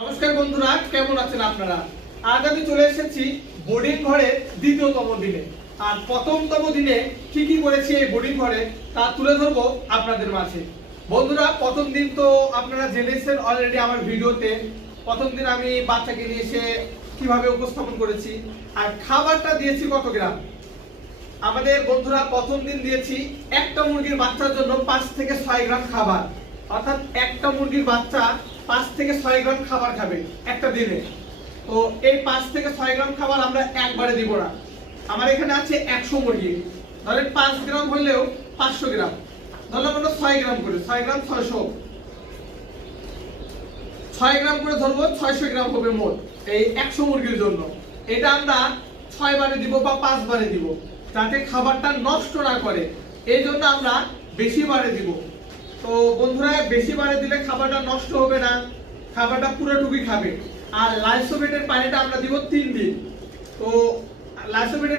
নমস্কার বন্ধুরা, কেমন আছেন আপনারা? আজ আমি চলে এসেছি বোর্ডিং ঘরে দ্বিতীয়তম দিনে। আর প্রথমতম দিনে কি কি করেছি এই বোর্ডিং ঘরে তা তুলে ধরবো আপনাদের মাঝে। বন্ধুরা, প্রথম দিন তো আপনারা জেনেছেন অলরেডি আমার ভিডিওতে। প্রথম দিন আমি বাচ্চাকে নিয়ে এসে কিভাবে উপস্থাপন করেছি আর খাবারটা দিয়েছি কত গ্রাম। আমাদের বন্ধুরা প্রথম দিন দিয়েছি একটা মুরগির বাচ্চার জন্য 5 থেকে 6 গ্রাম খাবার, অর্থাৎ একটা মুরগির বাচ্চা 5 থেকে 6 গ্রাম খাবার খাবে একটা দিনে। তো এই 5 থেকে 6 গ্রাম খাবার আমরা একবারে দিব না। আমার এখানে আছে 100 মুরগি, ধরেন 5 গ্রাম হলেও 500 গ্রাম, ধরলাম আমরা 6 গ্রাম করে, 6 গ্রাম 600, 6 গ্রাম করে ধরবো, 600 গ্রাম হবে মোট এই 100 মুরগির জন্য। এটা আমরা 6 বারে দিব বা 5 বারে দিব, যাতে খাবারটা নষ্ট না করে। এই জন্য আমরা বেশি বারে দিব। তো বন্ধুরা, বেশি বারে দিলে খাবারটা নষ্ট হবে না, খাবারটা পুরোটুকুই খাবে। আর লাইসোবেটের পানিটা আমরা দিব 3 দিন। তো লাইসোবেটের